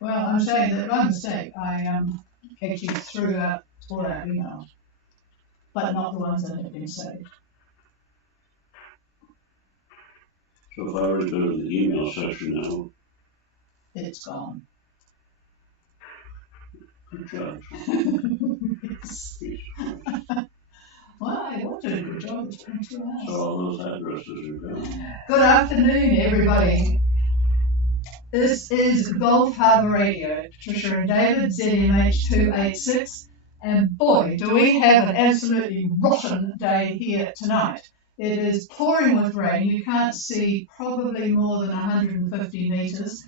Well, I'm saying that by mistake, I actually threw out all our emails, but not the ones that have been saved. So if I were to go to the email section now, it's gone. Good job. Yes. Well, I want to do a good job. It's been 2 hours. So all those addresses are gone. Good afternoon, everybody. This is Gulf Harbour Radio. Patricia and David, ZMH 286. And boy, do we have an absolutely rotten day here tonight. It is pouring with rain. You can't see probably more than 150 metres.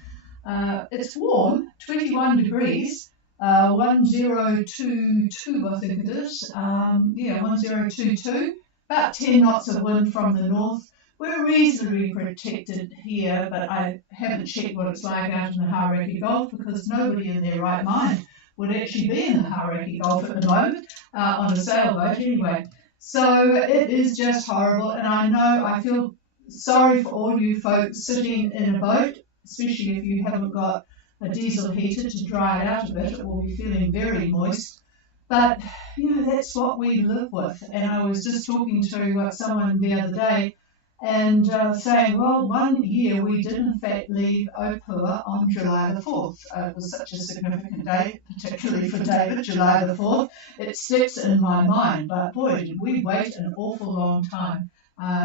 It's warm, 21 degrees. 1022, I think it is. 1022. About 10 knots of wind from the north. We're reasonably protected here, but I haven't checked what it's like out in the Hauraki Gulf because nobody in their right mind would actually be in the Hauraki Gulf at the moment on a sailboat anyway. So it is just horrible, and I feel sorry for all you folks sitting in a boat, especially if you haven't got a diesel heater to dry it out a bit. It will be feeling very moist. But, that's what we live with. And I was just talking to someone the other day and saying, well, one year we did in fact leave Opua on July the 4th. It was such a significant day, particularly for David, July the 4th. It sticks in my mind, but boy, did we wait an awful long time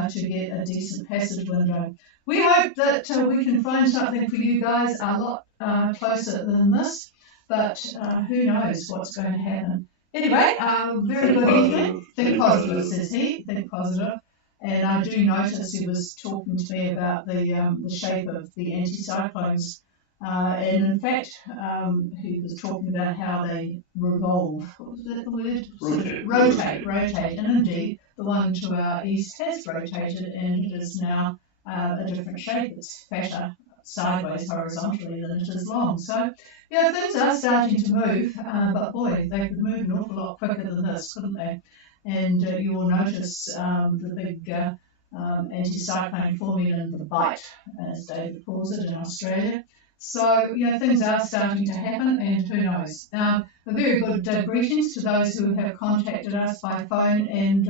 to get a decent passage window. We hope that we can find something for you guys a lot closer than this, but who knows what's going to happen. Anyway, very good evening. Think positive, says he. Think positive. And I do notice he was talking to me about the shape of the anticyclones. And in fact, he was talking about how they revolve. What was that the word? Rotate. And indeed, the one to our east has rotated and it is now a different shape. It's fatter sideways horizontally than it is long. So, things are starting to move, but boy, they could move an awful lot quicker than this, couldn't they? And you will notice the big anticyclone forming in the bite, as David calls it in Australia. So, things are starting to happen, and who knows. A very good greetings to those who have contacted us by phone and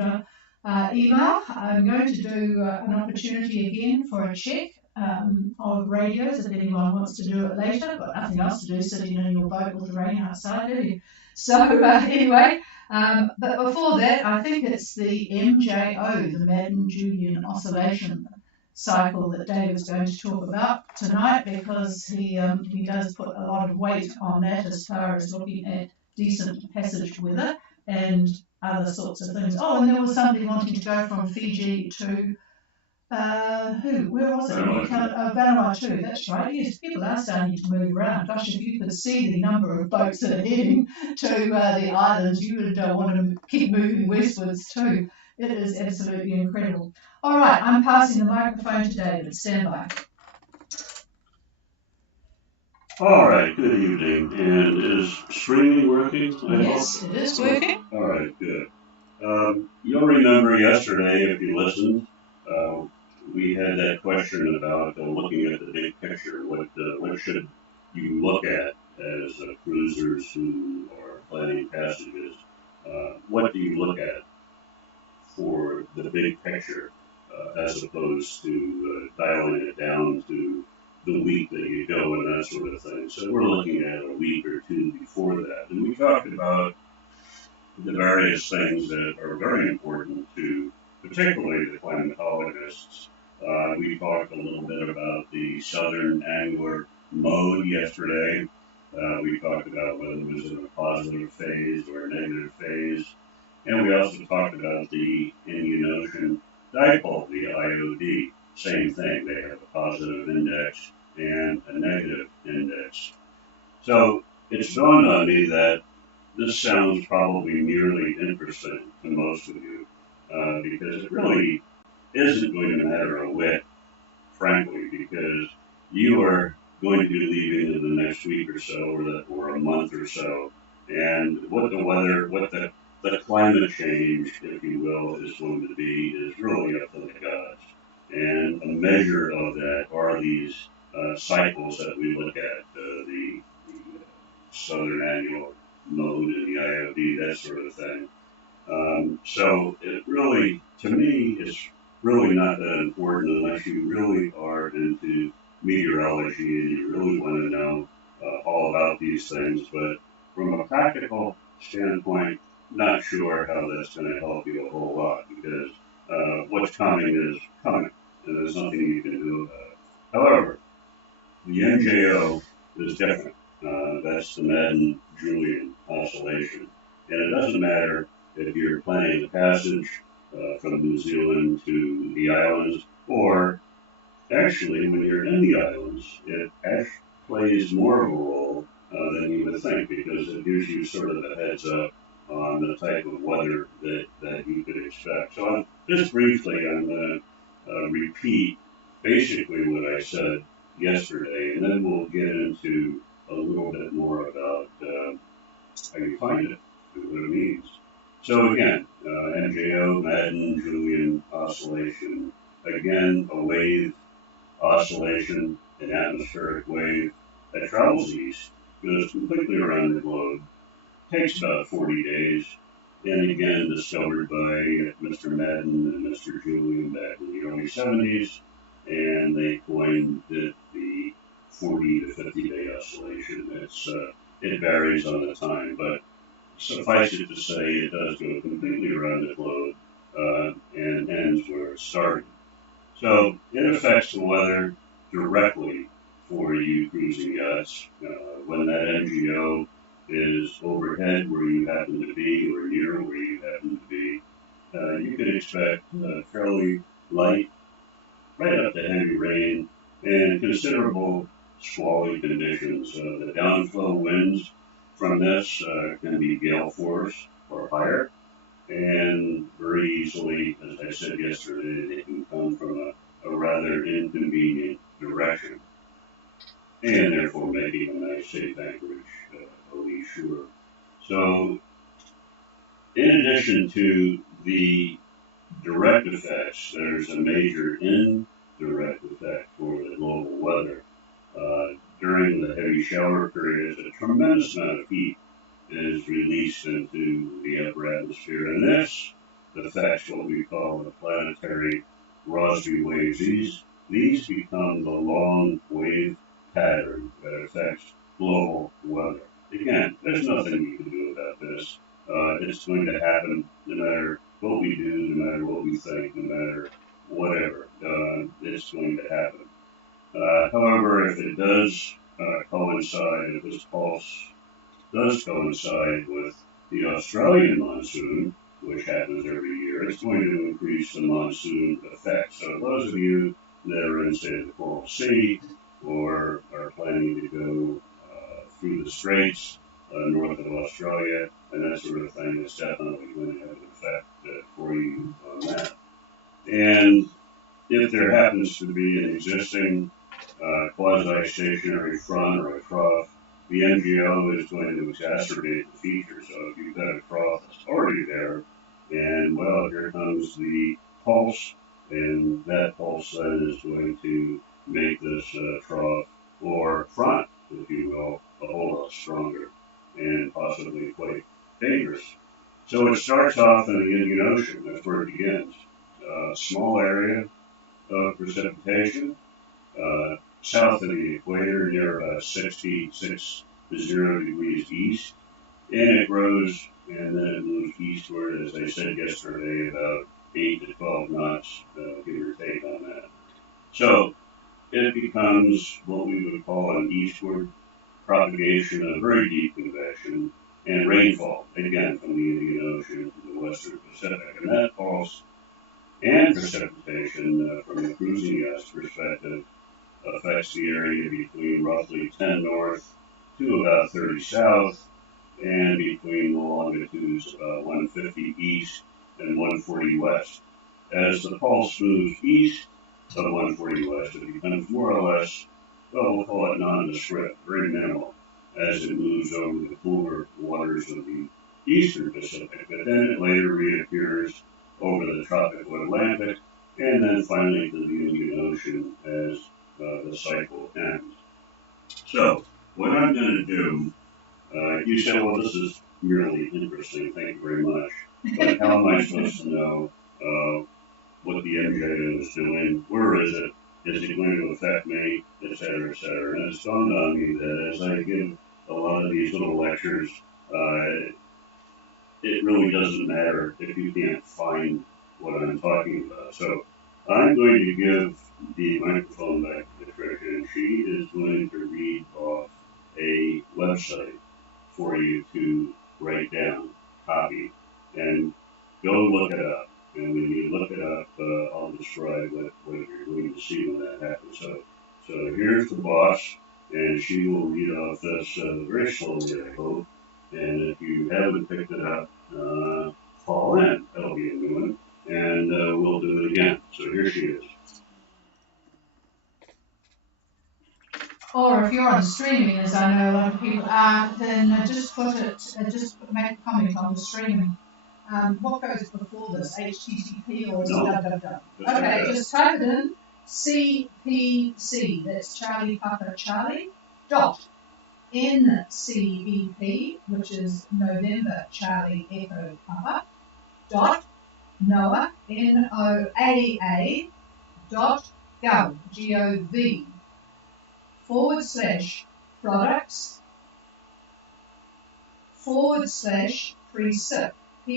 email. I'm going to do an opportunity again for a check of radios if anyone wants to do it later. I've got nothing else to do sitting in your boat with the rain outside, have you? So anyway, but before that, I think it's the MJO, the Madden-Julian Oscillation cycle that David's going to talk about tonight because he does put a lot of weight on that as far as looking at decent passage weather and other sorts of things. Oh, and there was somebody wanting to go from Fiji to where was it? Vanuatu, that's right. Yes, people are starting to move around. Gosh, if you could see the number of boats that are heading to the islands, you would want to keep moving westwards too. It is absolutely incredible. All right, I'm passing the microphone to David. Stand by. All right, good evening. And is streaming working? Yes, it is working. All right, good. You'll remember yesterday, if you listened, we had that question about looking at the big picture. What should you look at as cruisers who are planning passages? What do you look at for the big picture as opposed to dialing it down to the week that you go and that sort of thing? So we're looking at a week or two before that. And we talked about the various things that are very important to particularly the climatologists. We talked a little bit about the southern angular mode yesterday. We talked about whether it was in a positive phase or a negative phase. And we also talked about the Indian Ocean dipole, the IOD. Same thing, they have a positive index and a negative index. So it's dawned on me that this sounds probably merely interesting to most of you because it really isn't going to matter a whit, frankly, because you are going to be leaving in the next week or so or a month or so. And what the weather, what the climate change, if you will, is going to be is really up to the gods. And a measure of that are these cycles that we look at, the southern annular mode in the IOD, that sort of thing. So it really, to me, is really not that important unless you really are into meteorology and you really want to know all about these things. But from a practical standpoint, not sure how that's going to help you a whole lot because what's coming is coming, and there's nothing you can do about it. However, the MJO is different. That's the Madden-Julian oscillation. And it doesn't matter if you're planning the passage from New Zealand to the islands, or actually when you're in the islands, it actually plays more of a role than you would think because it gives you sort of a heads up on the type of weather that you could expect. So just briefly, I'm going to repeat basically what I said yesterday, and then we'll get into a little bit more about how you find it and what it means. So again, MJO, Madden-Julian oscillation. Again, a wave oscillation, an atmospheric wave that travels east, goes completely around the globe, takes about 40 days, and again discovered by Mr. Madden and Mr. Julian back in the early 70s, and they coined it the 40 to 50 day oscillation. It varies on the time, but suffice it to say it does go completely around the globe and ends where it started. So it affects the weather directly for you cruising yachts. When that MGO is overhead where you happen to be or near where you happen to be, you can expect fairly light, right up to heavy rain, and considerable squally conditions. The downflow winds from this can be gale force or higher, and very easily, as I said yesterday, they can come from a rather inconvenient direction, and therefore making a nice safe anchorage a lee shore. So, in addition to the direct effects, there's a major indirect effect for the global weather. During the heavy shower periods, a tremendous amount of heat is released into the upper atmosphere, and this affects what we call the planetary Rossby waves. These become the long wave pattern that affects global weather. Again, there's nothing you can do about this. It's going to happen no matter what we do, no matter what we think, no matter whatever. It's going to happen. However, if it does coincide, if this pulse does coincide with the Australian monsoon, which happens every year, it's going to increase the monsoon effect. So those of you that are in, say, the Coral Sea or are planning to go through the Straits north of Australia and that sort of thing, it's definitely going to have an effect for you on that. And if there happens to be an existing quasi-stationary front or a trough, the MGO is going to exacerbate the feature. So if you've got a trough that's already there, and well, here comes the pulse, and that pulse then is going to make this trough or front, if you will, a whole lot stronger and possibly quite dangerous. So it starts off in the Indian Ocean. That's where it begins. Small area of precipitation south of the equator near about 66 to 0 degrees east, and it grows and then it moves eastward, as I said yesterday, about 8 to 12 knots, give or take on that. So it becomes what we would call an eastward propagation of very deep convection and rainfall, again from the Indian Ocean to the western Pacific. And that pulse and precipitation from the cruising yacht's perspective affects the area between roughly 10 north to about 30 south, and between the longitudes about 150 east and 140 west. As the pulse moves east of 140 west, it becomes more or less, well, we'll call it nondescript, very minimal, as it moves over the cooler waters of the eastern Pacific. But then it later reappears over the tropical Atlantic, and then finally to the Indian Ocean as the cycle ends. So, what I'm going to do You say, well, this is merely interesting, thank you very much. But how am I supposed to know what the MJO is doing? Where is it? Is it going to affect me? Et cetera, et cetera. And it's dawned on me that as I give a lot of these little lectures, it really doesn't matter if you can't find what I'm talking about. So I'm going to give the microphone back to Patricia, and she is going to read off a website for you to write down, copy, and go look it up. And when you look it up, I'll describe what you're going to see when that happens. So here's the boss, and she will read off this very slowly, I hope. And if you haven't picked it up, call in. That'll be a new one. And we'll do it again. So here she is. Or if you're on streaming, as I know a lot of people are, then just make a comment on the streaming. What goes before this? HTTP or No. www? Okay, just type it in. CPC, that's Charlie Papa Charlie, dot NCEP, which is November Charlie Echo Papa, dot NOAA, NOAA, dot gov, G-O-V, / products / precip, PRECIP, /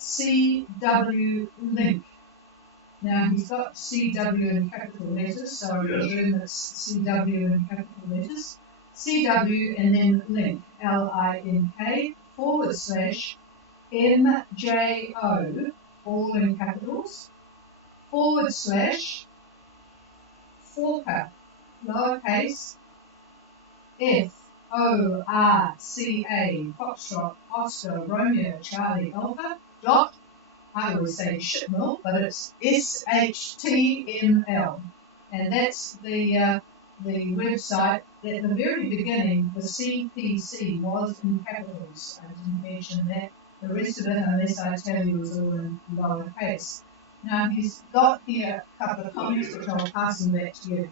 CW link. Now he's got CW in capital letters, so I presume it's CW in capital letters. CW and then link, LINK, / MJO, all in capitals, / Forca, lowercase, FORCA, Foxtrot, Oscar, Romeo, Charlie, Alpha, dot, I always say shitmill, but it's SHTML. And that's the website. At the very beginning, the CPC was in capitals. I didn't mention that. The rest of it, unless I tell you, is all in lowercase. Now, he's got here a couple of comments, which I'll pass them back to you.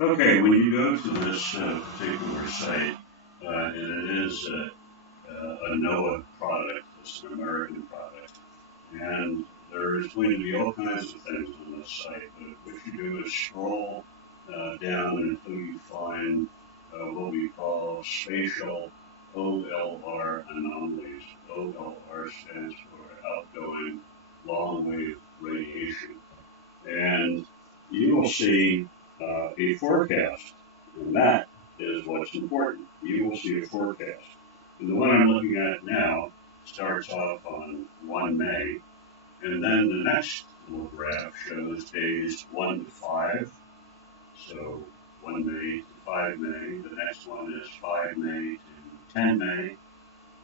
Okay, when you go to this particular site, and it is a NOAA product, it's an American product, and there's going to be all kinds of things on this site, but what you do is scroll down until you find what we call spatial OLR anomalies. OLR stands for outgoing long wave radiation. And you will see a forecast, and that is what's important. You will see a forecast. And the one I'm looking at now starts off on 1 May, and then the next little graph shows days 1 to 5. So 1 May to 5 May. The next one is 5 May to 10 May,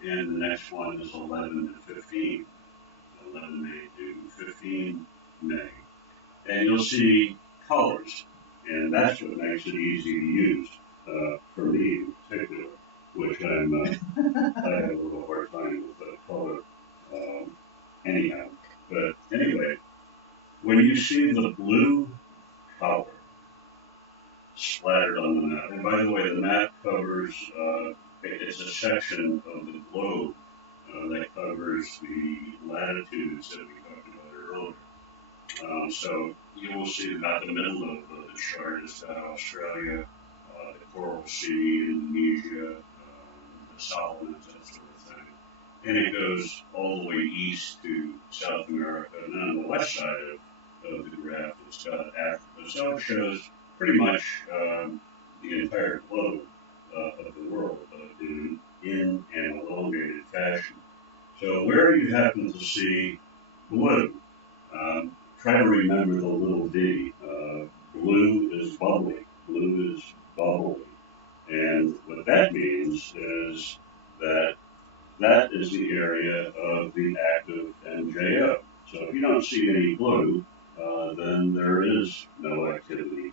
and the next one is 11 to 15. 11 May to 15 May. And you'll see colors, and that's what makes it easy to use for me in particular, which I have a little hard time with the color anyhow. But anyway, when you see the blue color splattered on the map, and by the way, the map covers, it's a section of the globe that covers the latitudes that we talked about earlier. So you will see about the middle of the chart is Australia, the Coral Sea, Indonesia, the Solomons, that sort of thing. And it goes all the way east to South America. And then on the west side of the graph, it's got Africa. So it shows pretty much the entire globe of the world in an elongated fashion. So where you happen to see blue, try to remember the little D. Blue is bubbly. Blue is bubbly. And what that means is that is the area of the active MJO. So if you don't see any blue, then there is no activity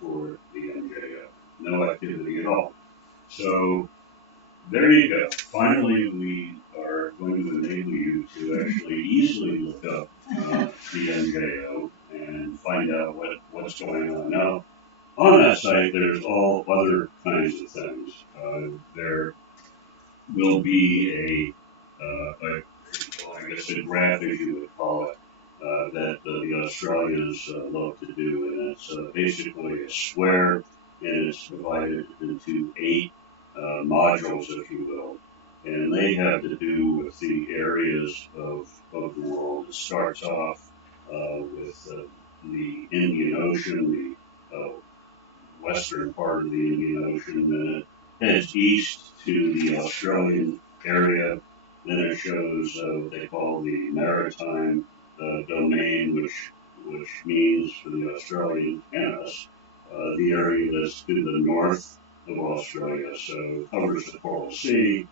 for the MJO. No activity at all. So there you go. Finally, we are going to enable you to actually easily look up the MJO and find out what's going on. Now, on that site, there's all other kinds of things. There will be I guess a graphic you would call it, that the Australians love to do, and it's basically a square, and it's divided into 8 modules, if you will, and they have to do with the areas of the world. It starts off with the Indian Ocean, the western part of the Indian Ocean, then it heads east to the Australian area. Then it shows what they call the maritime domain, which means for the Australians and us, the area that's to the north of Australia. So it covers the Coral Sea,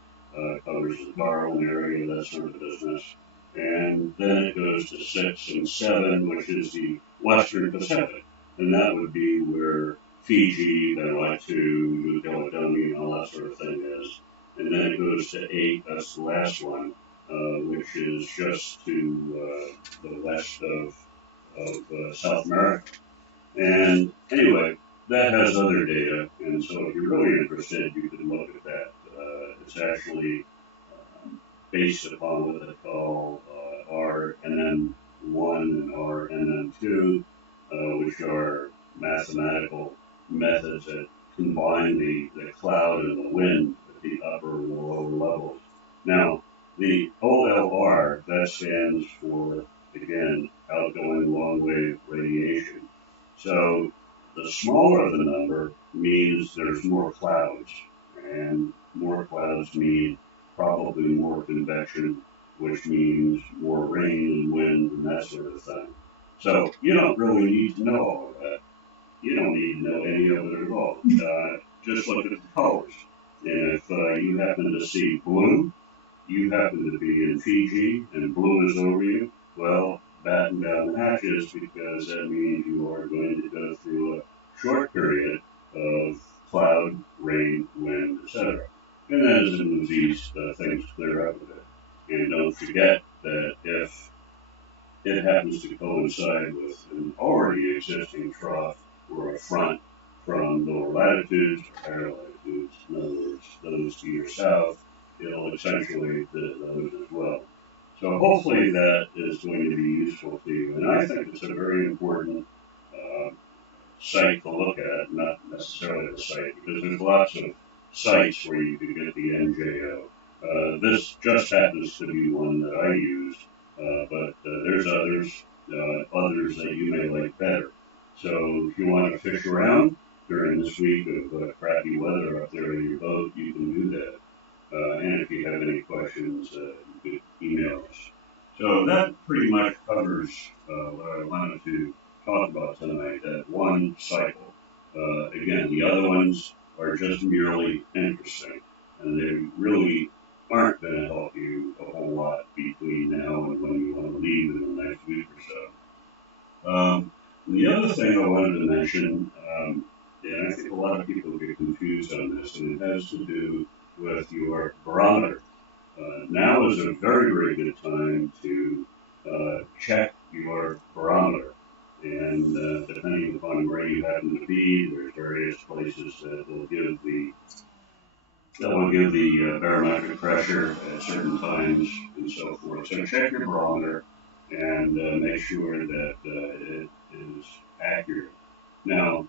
covers the Darwin area, that sort of business. And then it goes to 6 and 7, which is the Western Pacific. And that would be where Fiji, Vanuatu, New Caledonia, and all that sort of thing is. And then it goes to 8, that's the last one, which is just to the west of South America. And anyway, that has other data, and so if you're really interested, you can look at that. It's actually based upon what they call RNN1 and RNN2, which are mathematical methods that combine the cloud and the wind at the upper and lower levels. Now, the OLR, that stands for, again, outgoing long-wave radiation. So the smaller the number means there's more clouds, and more clouds mean probably more convection, which means more rain and wind and that sort of thing. So you don't really need to know all of that. You don't need to know any of it at all. Just look at the colors. And if you happen to see blue, you happen to be in Fiji, and blue is over you, well, batten down the hatches, because that means you are going to go through a short period of cloud, rain, wind, etc. And then as it moves east, things clear up a bit. And don't forget that if it happens to coincide with an already existing trough or a front from lower latitudes or higher latitudes, in other words, those to your south, it'll accentuate those as well. So hopefully that is going to be useful to you. And I think it's a very important site to look at, not necessarily the site, because there's lots of sites where you can get the MJO. This just happens to be one that I use, but there's others that you may like better. So if you want to fish around during this week of crappy weather up there in your boat, you can do that. And if you have any questions, you could email us. So that pretty much covers what I wanted to talk about tonight, that one cycle. Again, the other ones are just merely interesting, and they really aren't going to help you a whole lot between now and when you want to leave in the next week or so. The other thing I wanted to mention, and I think a lot of people get confused on this, and it has to do with your barometer. Now is a very, very good time to check your barometer. And depending upon where you happen to be, there's various places that will give the barometric pressure at certain times and so forth. So check your barometer and make sure that it is accurate. Now,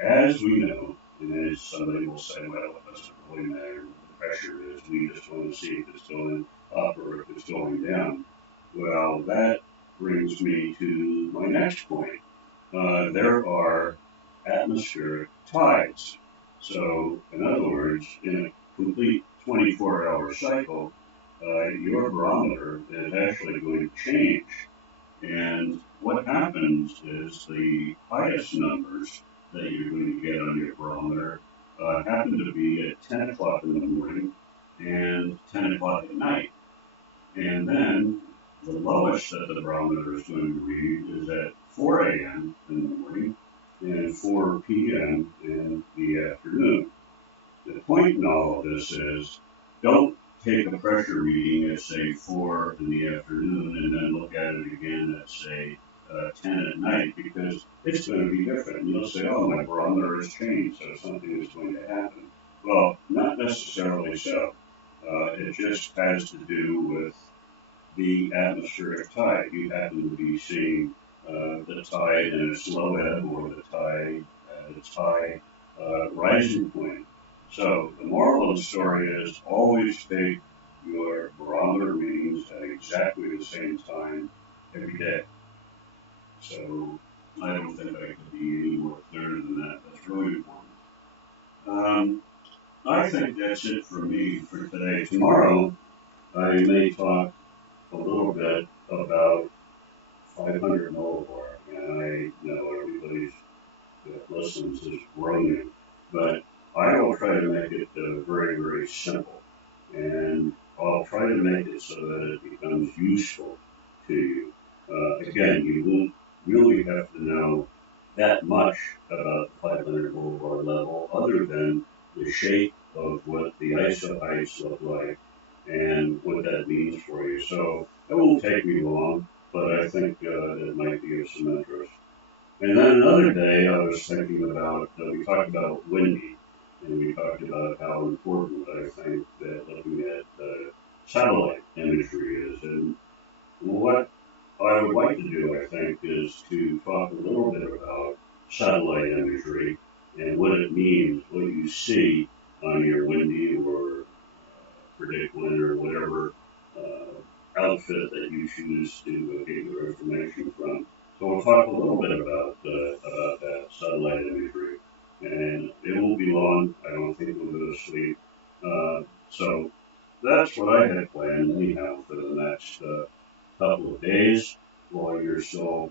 as we know, and as somebody will say, well, it doesn't really matter what the pressure is, we just want to see if it's going up or if it's going down. Well, that brings me to my next point. There are atmospheric tides. So, in other words, in a complete 24-hour cycle, your barometer is actually going to change. And what happens is the highest numbers that you're going to get on your barometer happen to be at 10 o'clock in the morning and 10 o'clock at night. And then the lowest that the barometer is going to read is at 4 a.m. in the morning and 4 p.m. in the afternoon. The point in all of this is, don't take a pressure reading at, say, 4 in the afternoon and then look at it again at, say, 10 at night because it's going to be different. And you'll say, oh, my barometer has changed, so something is going to happen. Well, not necessarily so. It just has to do with the atmospheric tide. You happen to be seeing the tide in its low ebb or the tide at its high rising point. So the moral of the story is always take your barometer readings at exactly the same time every day. So I don't think I could be any more clear than that. That's really important. I think that's it for me for today. Tomorrow I may talk a little bit about 500 millibar, and I know everybody that listens is groaning, but I will try to make it very, very simple, and I'll try to make it so that it becomes useful to you. Again, you won't really have to know that much about the 500 millibar level other than the shape of what the iso heights look like and what that means for you. So it won't take me long, but I think it might be of some interest. And then another day, I was thinking about, we talked about windy, and we talked about how important I think that looking at satellite imagery is. And what I would like to do, I think, is to talk a little bit about satellite imagery and what it means, what you see on your windy or predict wind or whatever outfit that you choose to get your information from. So we'll talk a little bit about that satellite imagery, and it won't be long. I don't think we'll go to sleep. So that's what I had planned anyhow for the next couple of days while you're still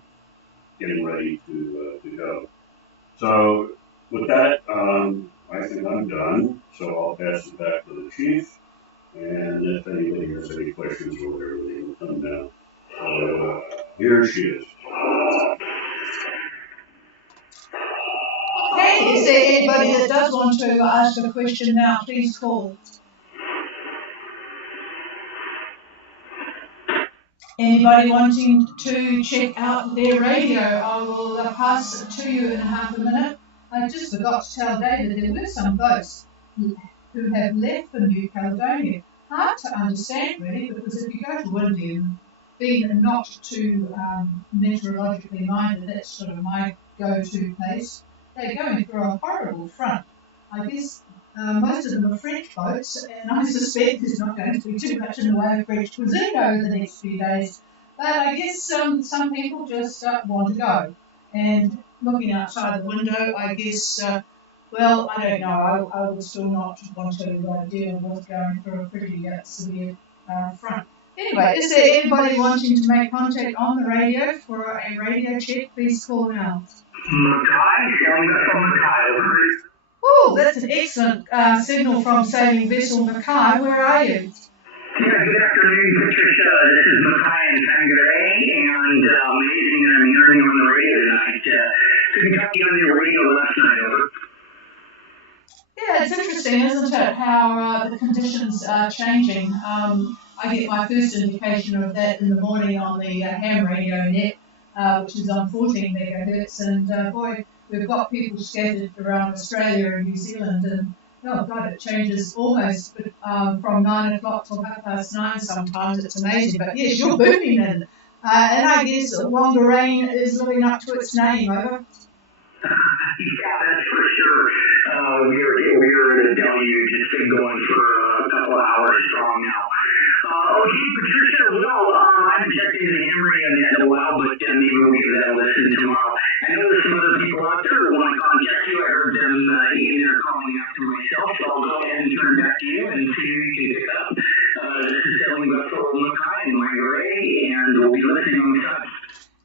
getting ready to go. So with that, I think I'm done. So I'll pass it back to the chief. And if anybody has any questions or whatever, they will come down. Here she is. Okay, is there anybody that does want to ask a question now? Please call. Anybody wanting to check out their radio, I will pass it to you in half a minute. I just forgot to tell David there were some boats who have left for New Caledonia. Hard to understand really, because if you go to Windy and being not too meteorologically minded, that's sort of my go-to place, they're going through a horrible front. I guess most of them are French boats, and I suspect there's not going to be too much in the way of French cuisine over the next few days. But I guess some people just want to go. And looking outside the window, I guess, well, I don't know. I would still not want to deal with going through a pretty severe front. Anyway, is there anybody wanting to make contact on the radio for a radio check? Please call now. Mackay, showing us from Mackay, over. Oh, that's an excellent signal from sailing vessel Mackay. Where are you? Yeah, good afternoon, Patricia. This is Mackay and Tangeray, and amazing that I'm hearing on the radio tonight. Couldn't talk to you on your radio last night, over. Yeah, it's interesting, isn't it, how the conditions are changing. I get my first indication of that in the morning on the ham radio net, which is on 14 megahertz, and boy, we've got people scattered around Australia and New Zealand, and oh God, it changes almost from 9 o'clock till 9:30 sometimes. It's amazing, but yes, you're booming in. And I guess Wangarain is living up to its name, over. Yeah, that's for sure. We're in a deluge. It's been going for a couple of hours strong now. Okay, Patricia, well, I haven't checked into the ham radio net in a while, but maybe we'll give that a listen tomorrow. I know there's some other people out there who want to contact you. I heard them in there calling after myself, so I'll go ahead and turn it back to you and see who you can pick up. This is Sailing Vessel Mackay and Margaret, and we'll be listening on the side.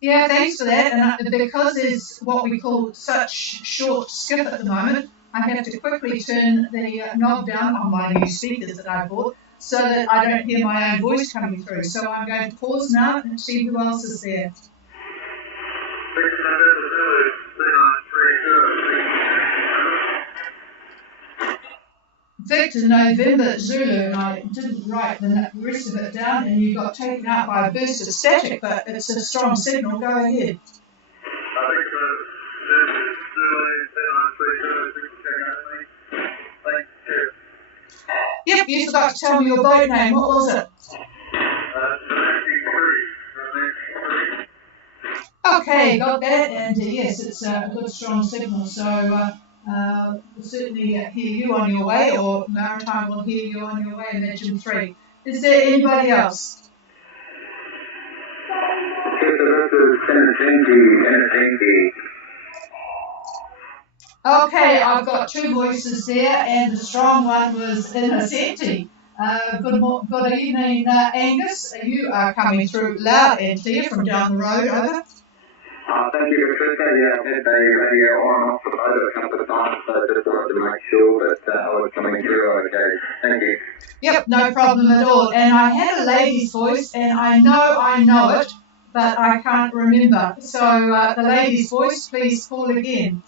Yeah, thanks for that. And because there's what we call such short skip at the moment, I have to quickly turn the knob down on my new speakers that I bought so that I don't hear my own voice coming through. So I'm going to pause now and see who else is there. Victor November Zulu, and I didn't write the rest of it down, and you got taken out by a burst of static, but it's a strong signal. Go ahead. Yep, you forgot to tell me your boat name. What was it? Okay, got that, and yes, it's a good strong signal, so we'll certainly hear you on your way, or Maritime will hear you on your way in Engine 3. Is there anybody else? Okay, I've got two voices there, and the strong one was Innocenti. Good evening, Angus. You are coming through loud and clear from down the road, over. Thank you, Patricia. Yeah, I've had the radio on and off the boat a couple of times, so just wanted to make sure that I was coming through okay. Thank you. Yep, no problem at all. And I had a lady's voice, and I know it, but I can't remember. So the lady's voice, please call again.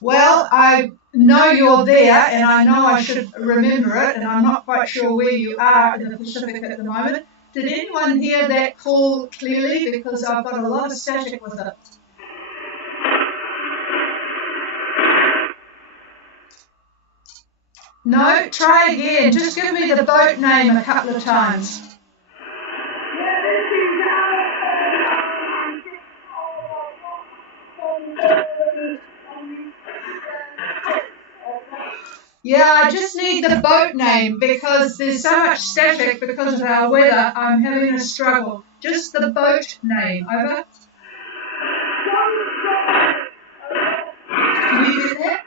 Well, I know you're there, and I know I should remember it, and I'm not quite sure where you are in the Pacific at the moment. Did anyone hear that call clearly? Because I've got a lot of static with it. No, try again. Just give me the boat name a couple of times. Yeah, I just need the boat name because there's so much static because of our weather. I'm having a struggle. Just the boat name. Over. Can you get that?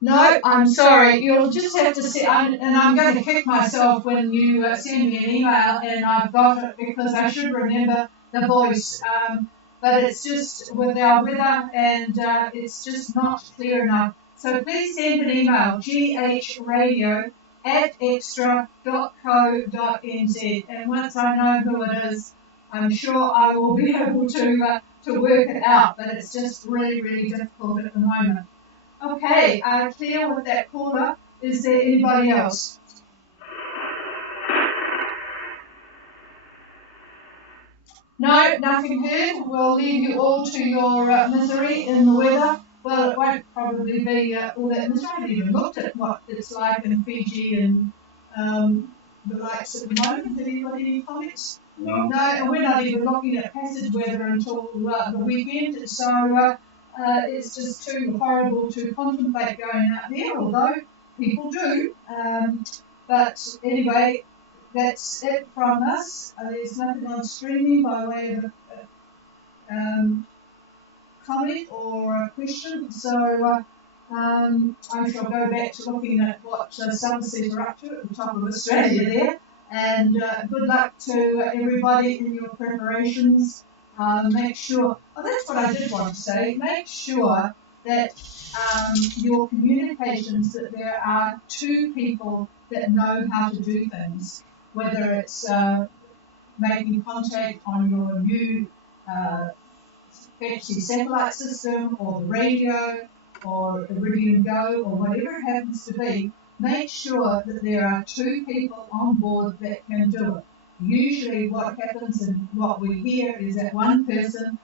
No, I'm sorry. You'll just have to see. And I'm going to kick myself when you send me an email and I've got it because I should remember the voice. But it's just with our weather and it's just not clear enough. So please send an email, ghradio@extra.co.nz, and once I know who it is, I'm sure I will be able to work it out, but it's just really, really difficult at the moment. Okay, clear with that caller. Is there anybody else? No, nothing heard. We'll leave you all to your misery in the weather. Well, it won't probably be all that misery. I haven't even looked at what it's like in Fiji and the likes at the moment. Have you got any comments? No. No, and we're not even looking at passage weather until the weekend, so it's just too horrible to contemplate going out there, although people do. But anyway, that's it from us. There's nothing on streaming by way of comment or a question, so I shall go back to looking at what Somerset are up to at the top of Australia there, and good luck to everybody in your preparations. Make sure, that's what I did want to say, make sure that your communications, that there are two people that know how to do things, whether it's making contact on your new Pepsi satellite system or the radio or Iridium Go or whatever it happens to be. Make sure that there are two people on board that can do it. Usually what happens and what we hear is that one person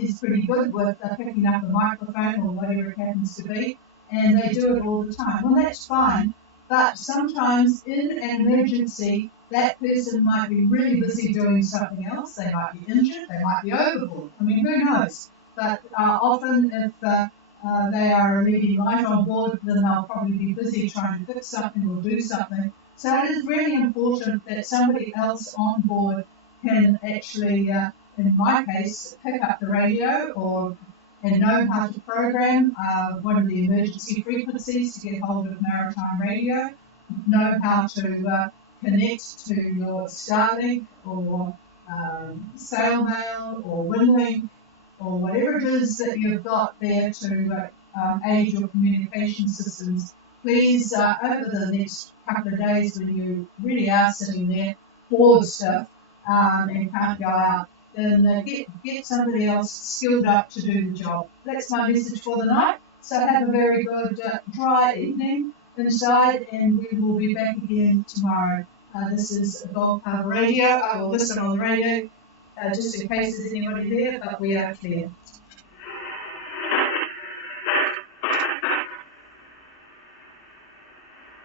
is pretty good with picking up a microphone or whatever it happens to be, and they do it all the time. Well, that's fine, but sometimes in an emergency, that person might be really busy doing something else. They might be injured, they might be overboard. I mean, who knows? But often if they are a leading light on board, then they'll probably be busy trying to fix something or do something. So it is really important that somebody else on board can actually, in my case, pick up the radio and know how to program one of the emergency frequencies to get hold of maritime radio, know how to connect to your Starlink or SailMail or WinLink or whatever it is that you've got there to aid your communication systems. Please, over the next couple of days when you really are sitting there bored stuff, and can't go out, then get somebody else skilled up to do the job. That's my message for the night. So have a very good dry evening inside, and we will be back again tomorrow. This is Gold Harbour Radio. I will listen on the radio just in case there's anybody there, but we are clear.